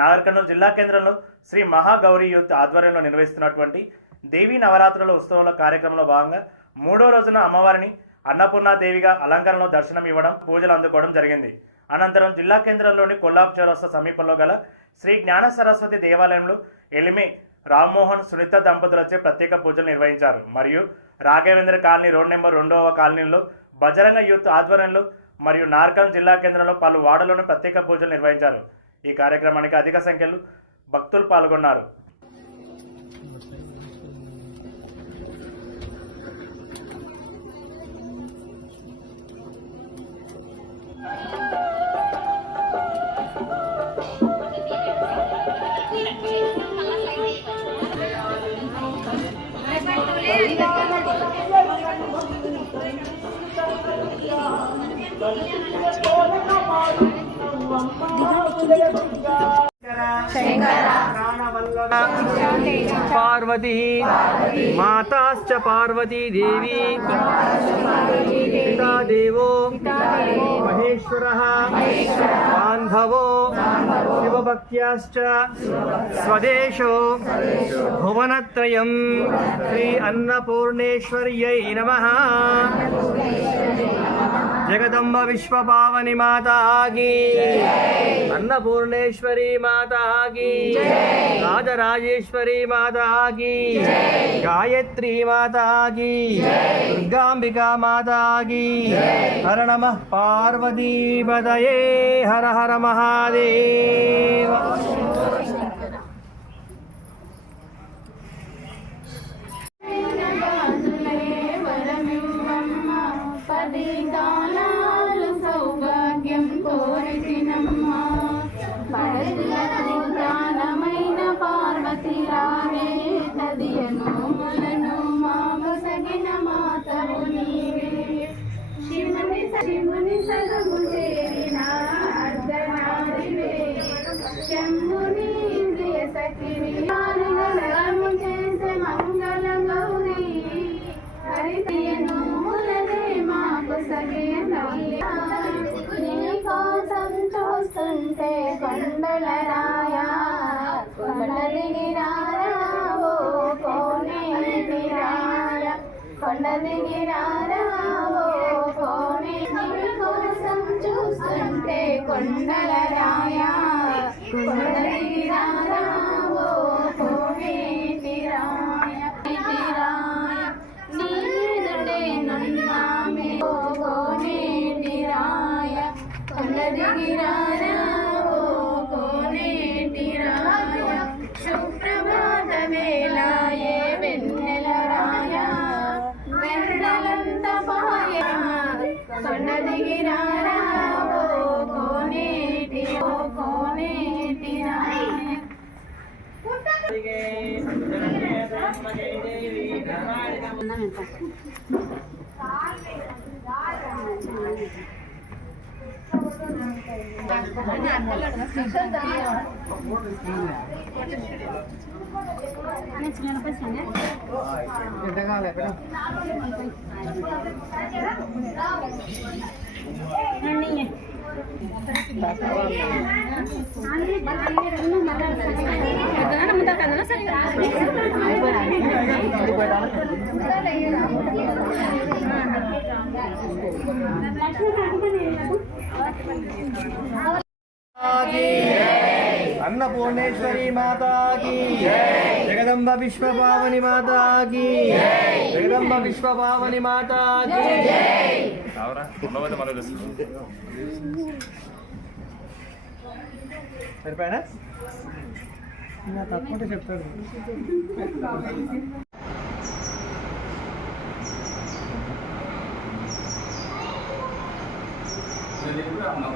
నాగర్ కర్నూలు జిల్లా కేంద్రంలో శ్రీ మహాగౌరీ యూత్ ఆధ్వర్యంలో నిర్వహిస్తున్నటువంటి దేవీ నవరాత్రుల ఉత్సవాల కార్యక్రమంలో భాగంగా మూడో రోజున అమ్మవారిని అన్నపూర్ణాదేవిగా అలంకరణలో దర్శనం ఇవ్వడం, పూజలు అందుకోవడం జరిగింది. అనంతరం జిల్లా కేంద్రంలోని కొల్లాపు చౌరస్తా సమీపంలో గల శ్రీ జ్ఞాన సరస్వతి దేవాలయంలో ఎలిమి రామ్మోహన్ సునీత దంపతులచే ప్రత్యేక పూజలు నిర్వహించారు. మరియు రాఘవేంద్ర కాలనీ రోడ్ నెంబర్ 2వ కాలనీలో బజరంగ యూత్ ఆధ్వర్యంలో మరియు నార్కల్ జిల్లా కేంద్రంలో పలు వార్డుల్లోనూ ప్రత్యేక పూజలు నిర్వహించారు. ఈ కార్యక్రమానికి అధిక సంఖ్యలో భక్తులు పాల్గొన్నారు. पार्वती माताश्च पार्वती देवी पिता देवो महेश्वरः बान्धवो शिवभक्त्याश्च स्वदेशो भुवनत्रयं श्री अन्नपूर्णेश्वर्यै नमः। जगदम्ब विश्व पावनी माता की, अन्नपूर्णेश्वरी माता की, राजराजेश्वरी माता की, गायत्री माता की, दुर्गांबिका माता की। हर नमः पार्वती पतये, हर हर महादेव। సౌభాగ్యం కోరితినమ్మా పడమైన పార్వతి రావే నదియను ములను మామసగిన మాతవు నీవే శివుని సగము చేరిన అర్ధనారివే శంభుని ఇంద్రియ సఖివి నరము చేసే మంగళ గౌరీ హరితయను ములనే మాకు సగిన కోసం చూస్తుంటే కొండల రాయా కొండ దిగిరారావో కోనేటి రాయ కొండ దిగిరారావో కోనేటి కోసం చూస్తుంటే కొండల రాయా కొండ దిగిరారావో కోనేటి రాయ నీదుడే నన్నామే కోనేటి రాయ కొండ దిగిరారావో కోనేటి రాయ సుప్రభాత వేళాయే వెన్నెల రాయ వెన్నెలంత పాయ కొండ దిగిరారావో కోనేటి రాయ अन्नपूर्णेश्वरी माता की, जगदम्ब विश्व पावनी माता की, जगदम्ब विश्व पावनी माता की। సరిపోయినా తప్పకుండా చెప్తాడు. Jadi itu apa?